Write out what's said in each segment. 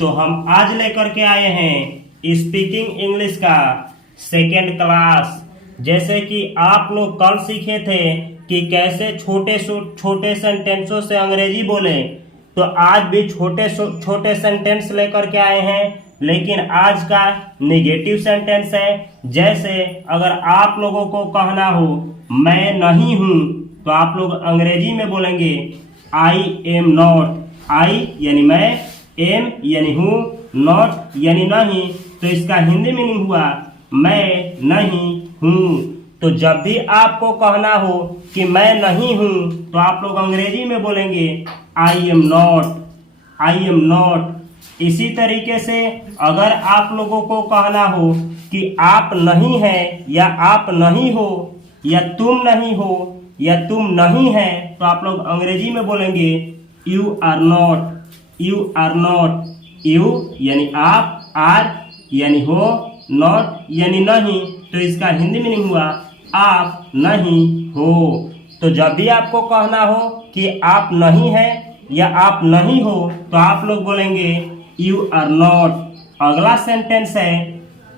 तो हम आज लेकर के आए हैं स्पीकिंग इंग्लिश का सेकेंड क्लास। जैसे कि आप लोग कल सीखे थे कि कैसे छोटे छोटे सेंटेंसों से अंग्रेजी बोले, तो आज भी छोटे छोटे सेंटेंस लेकर के आए हैं, लेकिन आज का नेगेटिव सेंटेंस है। जैसे अगर आप लोगों को कहना हो मैं नहीं हूं, तो आप लोग अंग्रेजी में बोलेंगे आई एम नॉट। आई यानी मैं, एम यानी हूँ, नॉट यानी नहीं, तो इसका हिंदी मीनिंग हुआ मैं नहीं हूँ। तो जब भी आपको कहना हो कि मैं नहीं हूँ, तो आप लोग अंग्रेजी में बोलेंगे I am not, I am not. इसी तरीके से अगर आप लोगों को कहना हो कि आप नहीं हैं या आप नहीं हो या तुम नहीं हो या तुम नहीं है, तो आप लोग अंग्रेजी में बोलेंगे you are not, you are not. You यानी आप, आर यानी हो, नॉट यानी नहीं, तो इसका हिंदी मीनिंग हुआ आप नहीं हो। तो जब भी आपको कहना हो कि आप नहीं हैं या आप नहीं हो, तो आप लोग बोलेंगे यू आर नॉट। अगला सेंटेंस है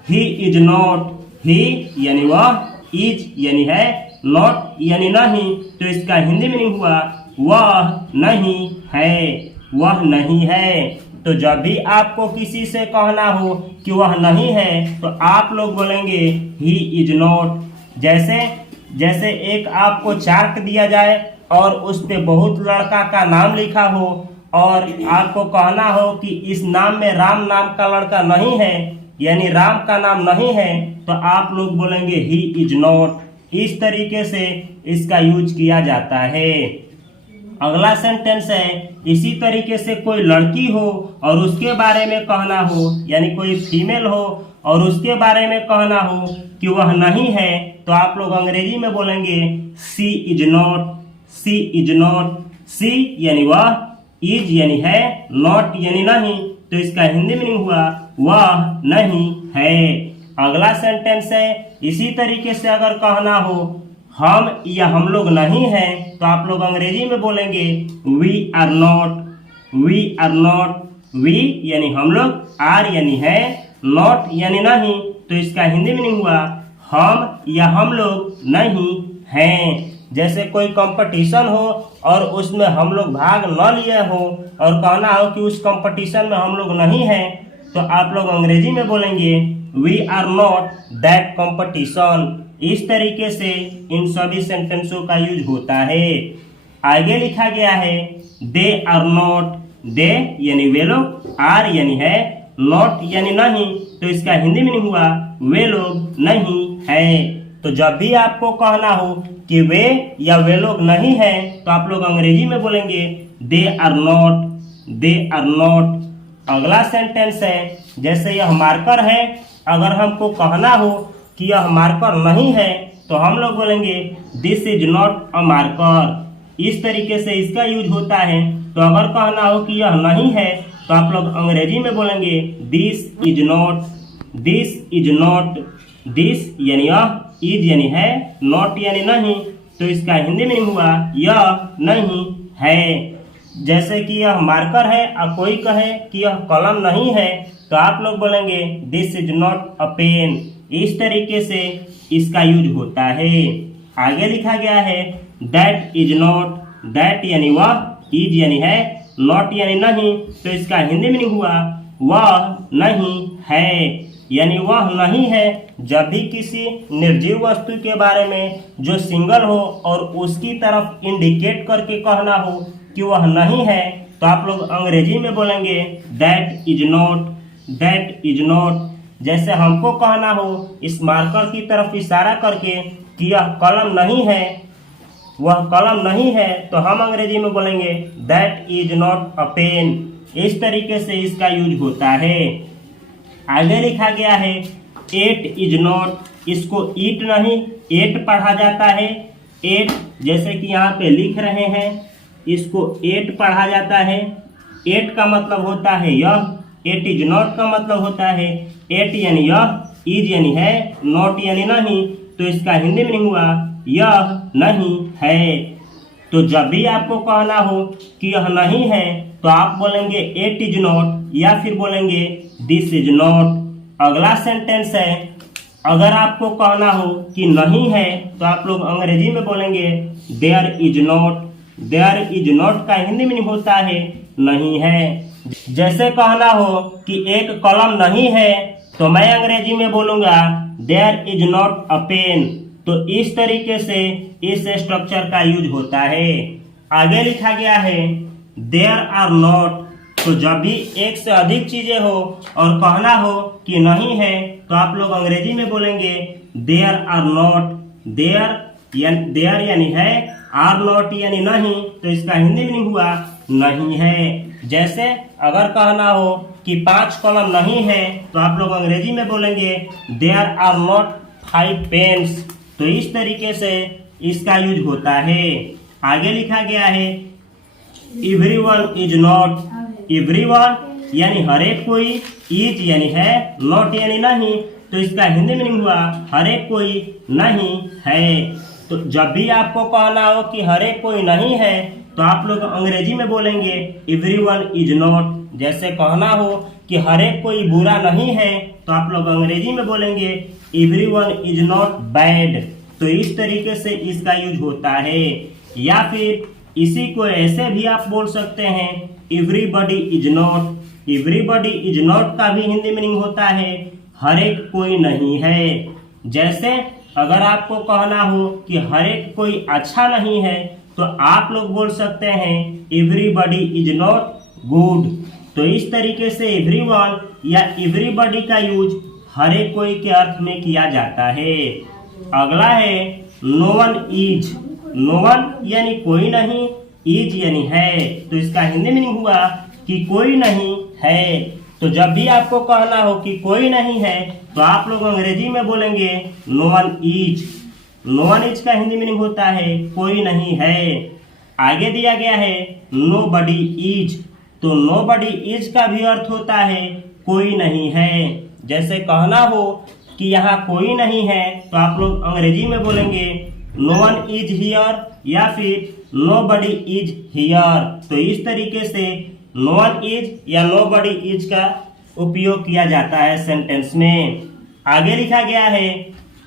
ही इज नॉट। ही यानी वह, इज यानी है, नॉट यानी नहीं, तो इसका हिंदी मीनिंग हुआ वह नहीं है, वह नहीं है। तो जब भी आपको किसी से कहना हो कि वह नहीं है, तो आप लोग बोलेंगे ही इज नॉट। जैसे एक आपको चार्ट दिया जाए और उस पे बहुत लड़का का नाम लिखा हो और आपको कहना हो कि इस नाम में राम नाम का लड़का नहीं है, यानी राम का नाम नहीं है, तो आप लोग बोलेंगे ही इज नॉट। इस तरीके से इसका यूज किया जाता है। अगला सेंटेंस है इसी तरीके से कोई लड़की हो और उसके बारे में कहना हो, यानी कोई फीमेल हो और उसके बारे में कहना हो कि वह नहीं है, तो आप लोग अंग्रेजी में बोलेंगे C is not, C is not. She यानी वह, इज यानी है, नॉट यानी नहीं, तो इसका हिंदी मीनिंग हुआ वह नहीं है। अगला सेंटेंस है इसी तरीके से अगर कहना हो हम या हम लोग नहीं हैं, तो आप लोग अंग्रेजी में बोलेंगे we are not, we are not. We यानी हम लोग, आर यानी है, नॉट यानी नहीं, तो इसका हिंदी मीनिंग हुआ हम या हम लोग नहीं हैं। जैसे कोई कंपटीशन हो और उसमें हम लोग भाग न लिए हो और कहना हो कि उस कंपटीशन में हम लोग नहीं हैं, तो आप लोग अंग्रेजी में बोलेंगे we are not that competition. इस तरीके से इन सभी सेंटेंसों का यूज होता है। आगे लिखा गया है दे आर नॉट। दे यानी वे लोग, आर यानी है, नॉट यानी नहीं, तो इसका हिंदी मीनिंग हुआ वे लोग नहीं है। तो जब भी आपको कहना हो कि वे या वे लोग नहीं हैं, तो आप लोग अंग्रेजी में बोलेंगे they are not, they are not. अगला सेंटेंस है जैसे यह मार्कर है, अगर हमको कहना हो कि यह मार्कर नहीं है, तो हम लोग बोलेंगे this is not a marker. इस तरीके से इसका यूज होता है। तो अगर कहना हो कि यह नहीं है, तो आप लोग अंग्रेजी में बोलेंगे this is not, this is not. This यानी यह, इज यानी है, नॉट यानी नहीं, तो इसका हिंदी मीनिंग हुआ यह नहीं है। जैसे कि यह मार्कर है और कोई कहे कि यह कलम नहीं है, तो आप लोग बोलेंगे this is not a pen. इस तरीके से इसका यूज होता है। आगे लिखा गया है दैट इज नॉट। दैट यानी वह, इज यानी है, नॉट यानी नहीं, तो इसका हिंदी मीनिंग हुआ वह नहीं है, यानी वह नहीं है। जब भी किसी निर्जीव वस्तु के बारे में जो सिंगल हो और उसकी तरफ इंडिकेट करके कहना हो कि वह नहीं है, तो आप लोग अंग्रेजी में बोलेंगे that is not, that is not. जैसे हमको कहना हो इस मार्कर की तरफ इशारा करके कि यह कलम नहीं है, वह कलम नहीं है, तो हम अंग्रेजी में बोलेंगे that is not a pen. इस तरीके से इसका यूज होता है। आगे लिखा गया है एट इज नॉट। इसको ईट नहीं, एट पढ़ा जाता है। एट जैसे कि यहाँ पे लिख रहे हैं, इसको एट पढ़ा जाता है। एट का मतलब होता है यह, एट इज नॉट का मतलब होता है एट यानी यह, इज यानी है, नॉट यानी नहीं, तो इसका हिंदी मीनिंग हुआ यह नहीं है। तो जब भी आपको कहना हो कि यह नहीं है, तो आप बोलेंगे इट इज नॉट या फिर बोलेंगे दिस इज नॉट। अगला सेंटेंस है, अगर आपको कहना हो कि नहीं है तो आप लोग अंग्रेजी में बोलेंगे there is not. There is not का हिंदी मीनिंग होता है नहीं है। जैसे कहना हो कि एक कलम नहीं है तो मैं अंग्रेजी में बोलूंगा there is not a pen. तो इस तरीके से इस स्ट्रक्चर का यूज होता है। आगे लिखा गया है देयर आर नॉट। तो जब भी एक से अधिक चीजें हो और कहना हो कि नहीं है तो आप लोग अंग्रेजी में बोलेंगे देयर आर नॉट। देयर यानी है, आर नॉट यानी नहीं, तो इसका हिंदी मीनिंग हुआ नहीं है। जैसे अगर कहना हो कि 5 कलम नहीं है तो आप लोग अंग्रेजी में बोलेंगे देयर आर नॉट 5 पेन्स। तो इस तरीके से इसका यूज होता है। आगे लिखा गया है एवरीवन इज नॉट। एवरीवन यानी हर एक कोई, इज यानी है, नॉट यानी नहीं, तो इसका हिंदी मीनिंग हुआ हर एक कोई नहीं है। तो जब भी आपको कहना हो कि हर एक कोई नहीं है तो आप लोग अंग्रेजी में बोलेंगे एवरीवन इज नॉट। जैसे कहना हो कि हर एक कोई बुरा नहीं है तो आप लोग अंग्रेजी में बोलेंगे एवरीवन इज नॉट बैड। तो इस तरीके से इसका यूज होता है। या फिर इसी को ऐसे भी आप बोल सकते हैं everybody is not. Everybody is not का भी हिंदी मीनिंग होता है हर एक कोई नहीं है। जैसे अगर आपको कहना हो कि हर एक कोई अच्छा नहीं है तो आप लोग बोल सकते हैं एवरीबॉडी इज नॉट गुड। तो इस तरीके से एवरीवन या एवरीबॉडी का यूज हर एक कोई के अर्थ में किया जाता है। अगला है no one is. No one यानी कोई नहीं, इज यानी है, तो इसका हिंदी मीनिंग हुआ कि कोई नहीं है। तो जब भी आपको कहना हो कि कोई नहीं है तो आप लोग अंग्रेजी में बोलेंगे no one is. No one is का हिंदी मीनिंग होता है कोई नहीं है। आगे दिया गया है नो बडी इज। तो नो बडी इज का भी अर्थ होता है कोई नहीं है। जैसे कहना हो कि यहाँ कोई नहीं है तो आप लोग अंग्रेजी में बोलेंगे नो वन इज हियर या फिर नो बडी इज हियर। तो इस तरीके से नो वन इज या नो बडी इज का उपयोग किया जाता है सेंटेंस में। आगे लिखा गया है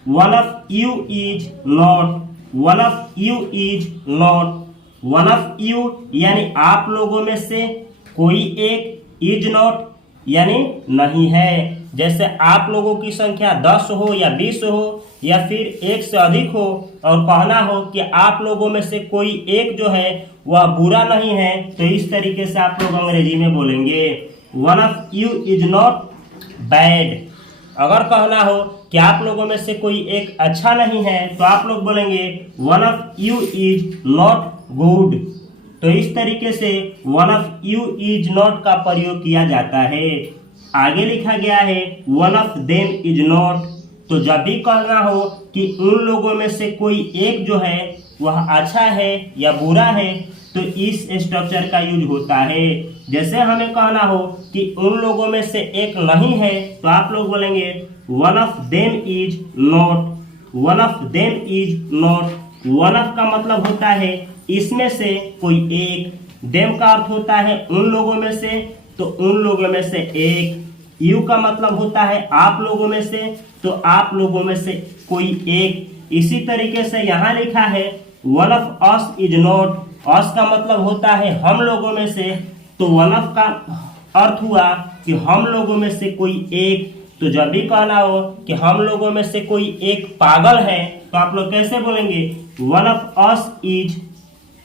one of you is not. One of you is not. One of you यानी आप लोगों में से कोई एक, इज नॉट यानी नहीं है। जैसे आप लोगों की संख्या 10 हो या 20 हो या फिर एक से अधिक हो और कहना हो कि आप लोगों में से कोई एक जो है वह बुरा नहीं है, तो इस तरीके से आप लोग अंग्रेजी में बोलेंगे one of you is not bad. अगर कहना हो कि आप लोगों में से कोई एक अच्छा नहीं है तो आप लोग बोलेंगे one of you is not good. तो इस तरीके से one of you is not का प्रयोग किया जाता है। आगे लिखा गया है one of them is not. तो जब भी कहना हो कि उन लोगों में से कोई एक जो है वह अच्छा है या बुरा है तो इस स्ट्रक्चर का यूज होता है। जैसे हमें कहना हो कि उन लोगों में से एक नहीं है तो आप लोग बोलेंगे one of them is not. One of them is not. One of का मतलब होता है इसमें से कोई एक, देम का अर्थ होता है उन लोगों में से, तो उन लोगों में से एक। यू का मतलब होता है आप लोगों में से, तो आप लोगों में से कोई एक। इसी तरीके से यहाँ लिखा है one of us is not. Us का मतलब होता है हम लोगों में से, तो वन ऑफ का अर्थ हुआ कि हम लोगों में से कोई एक। तो जब भी कहना हो कि हम लोगों में से कोई एक पागल है तो आप लोग कैसे बोलेंगे one of us is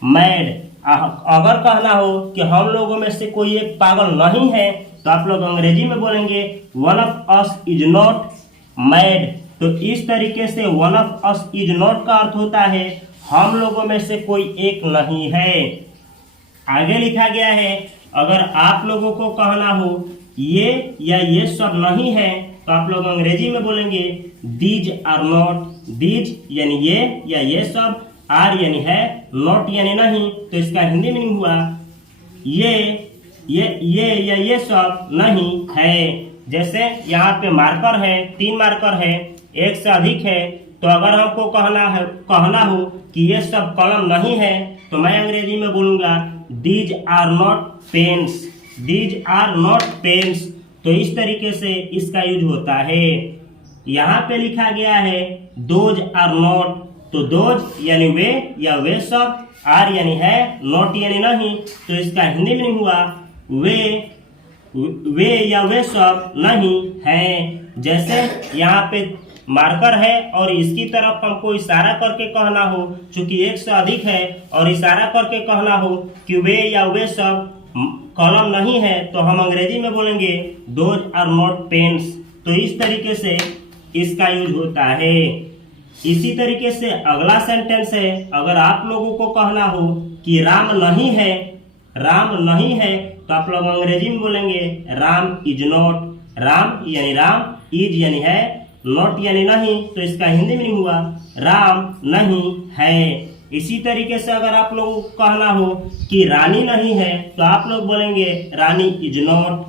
mad. अगर कहना हो कि हम लोगों में से कोई एक पागल नहीं है तो आप लोग अंग्रेजी में बोलेंगे one of us is not mad. तो इस तरीके से one of us is not का अर्थ होता है हम लोगों में से कोई एक नहीं है। आगे लिखा गया है अगर आप लोगों को कहना हो ये या ये सब नहीं है तो आप लोग अंग्रेजी में बोलेंगे दीज आर नॉट। दीज यानी ये या ये सब, आर यानी है, नॉट यानी नहीं, तो इसका हिंदी मीनिंग हुआ ये या ये सब नहीं है। जैसे यहाँ पे मार्कर है, 3 मार्कर है, एक से अधिक है, तो अगर हमको कहना हो कि ये सब कलम नहीं है तो मैं अंग्रेजी में बोलूँगा these are not pens, these are not pens. तो इस तरीके से इसका यूज होता है। यहाँ पे लिखा गया है दोज आर नॉट, तो दोज यानी वे या वे सब, आर यानी है, नॉट यानी नहीं, तो इसका हिंदी मीनिंग हुआ वे या वे सब नहीं है। जैसे यहाँ पे मार्कर है और इसकी तरफ हमको इशारा करके कहना हो, चूंकि एक से अधिक है, और इशारा करके कहना हो कि वे या वे सब कलम नहीं है, तो हम अंग्रेजी में बोलेंगे दोज आर नॉट पेन्स। तो इस तरीके से इसका यूज होता है। इसी तरीके से अगला सेंटेंस है, अगर आप लोगों को कहना हो कि राम नहीं है, राम नहीं है, तो आप लोग अंग्रेजी में बोलेंगे राम इज नॉट। राम यानी राम, इज यानी है, नॉट यानी नहीं, तो इसका हिंदी में हुआ राम नहीं है। इसी तरीके से अगर आप लोगों को कहना हो कि रानी नहीं है, तो आप लोग बोलेंगे rani is not,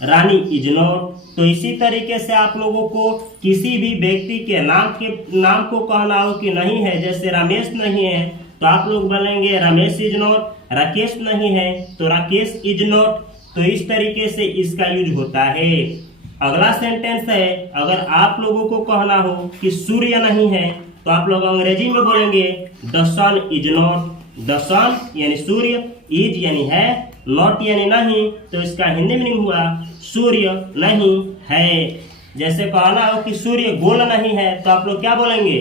rani is not. तो इसी तरीके से आप लोगों को किसी भी व्यक्ति के नाम को कहना हो कि नहीं है, जैसे रमेश नहीं है, तो आप लोग बोलेंगे रमेश इज नॉट। राकेश नहीं है, तो राकेश इज नॉट। तो इस तरीके से इसका यूज होता है। अगला सेंटेंस है, अगर आप लोगों को कहना हो कि सूर्य नहीं है, तो आप लोग अंग्रेजी में बोलेंगे the sun is not. The sun यानी सूर्य, इज यानी है, नॉट यानी नहीं, तो इसका हिंदी मीनिंग हुआ सूर्य नहीं है। जैसे कहना हो कि सूर्य गोल नहीं है, तो आप लोग क्या बोलेंगे,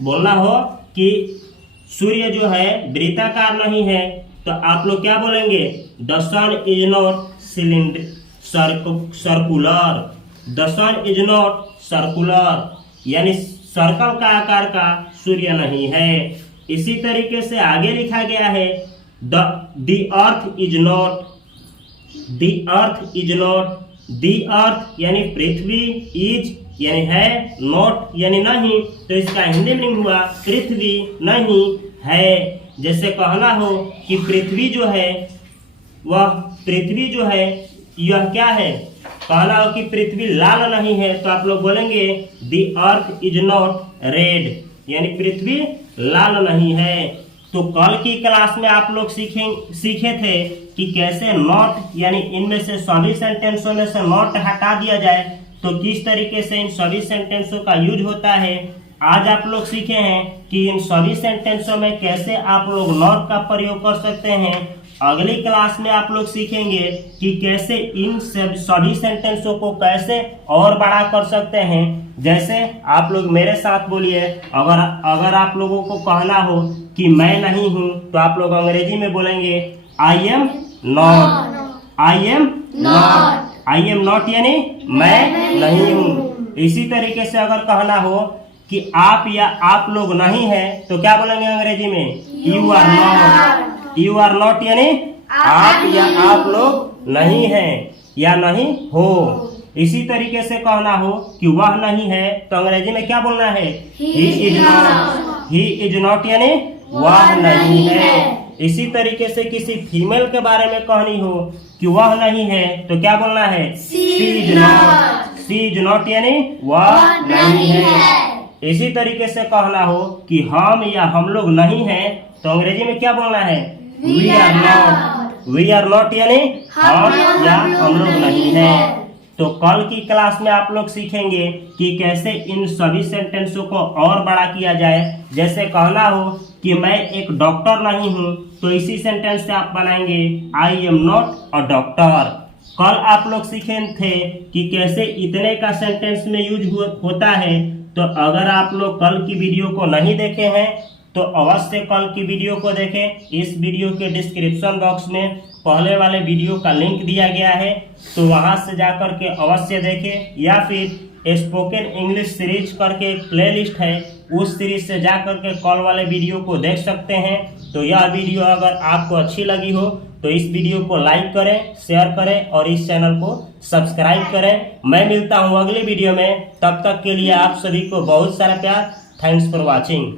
बोलना हो कि सूर्य जो है वृत्ताकार नहीं है, तो आप लोग क्या बोलेंगे the sun is not cylinder circular. The sun is not circular यानी सर्कल का आकार का सूर्य नहीं है। इसी तरीके से आगे लिखा गया है the earth is not, the earth is not. The earth यानी पृथ्वी, इज यानी है, नॉट यानी नहीं, तो इसका हिंदी मीनिंग हुआ पृथ्वी नहीं है। जैसे कहना हो कि पृथ्वी जो है वह, पृथ्वी जो है यह क्या है, कहना हो कि पृथ्वी लाल नहीं है, तो आप लोग बोलेंगे the earth is not red, यानी पृथ्वी लाल नहीं है। तो कल की क्लास में आप लोग सीखे थे कि कैसे नॉट यानी इनमें से सभी सेंटेंसों में से नॉट हटा दिया जाए, तो किस तरीके से इन सभी सेंटेंसों का यूज होता है। आज आप लोग सीखे हैं कि इन सभी सेंटेंसों में कैसे आप लोग नॉट का प्रयोग कर सकते हैं। अगली क्लास में आप लोग सीखेंगे कि कैसे इन सभी सेंटेंसों को कैसे और बड़ा कर सकते हैं। जैसे आप लोग मेरे साथ बोलिए, अगर आप लोगों को कहना हो कि मैं नहीं हूं, तो आप लोग अंग्रेजी में बोलेंगे I am not, I am not. I am not यानी मैं नहीं हूं। इसी तरीके से अगर कहना हो कि आप या आप लोग नहीं है, तो क्या बोलेंगे अंग्रेजी में you are not. You are not यानी आप या आप लोग नहीं हैं या नहीं हो। इसी तरीके से कहना हो कि वह नहीं है, तो अंग्रेजी में क्या बोलना है he is not. He is not यानी वह नहीं है। इसी तरीके से किसी फीमेल के बारे में कहनी हो कि वह नहीं है, तो क्या बोलना है she is not. She is not यानी वह नहीं है। इसी तरीके से कहना हो कि हम या हम लोग नहीं हैं, तो अंग्रेजी में क्या बोलना है we are not. We are not यानी हम या हम लोग नहीं हैं। तो कल की क्लास में आप लोग सीखेंगे कि कैसे इन सभी सेंटेंसों को और बड़ा किया जाए। जैसे कहना हो कि मैं एक डॉक्टर नहीं हूँ, तो इसी सेंटेंस से आप बनाएंगे I am not a doctor. कल आप लोग सीखे थे कि कैसे इतने का सेंटेंस में यूज होता है। तो अगर आप लोग कल की वीडियो को नहीं देखे हैं, तो अवश्य कल की वीडियो को देखें। इस वीडियो के डिस्क्रिप्शन बॉक्स में पहले वाले वीडियो का लिंक दिया गया है, तो वहां से जाकर के अवश्य देखें, या फिर स्पोकन इंग्लिश सीरीज करके एक प्लेलिस्ट है, उस सीरीज से जाकर के कल वाले वीडियो को देख सकते हैं। तो यह वीडियो अगर आपको अच्छी लगी हो, तो इस वीडियो को लाइक करें, शेयर करें और इस चैनल को सब्सक्राइब करें। मैं मिलता हूं अगली वीडियो में, तब तक के लिए आप सभी को बहुत सारा प्यार। Thanks for watching.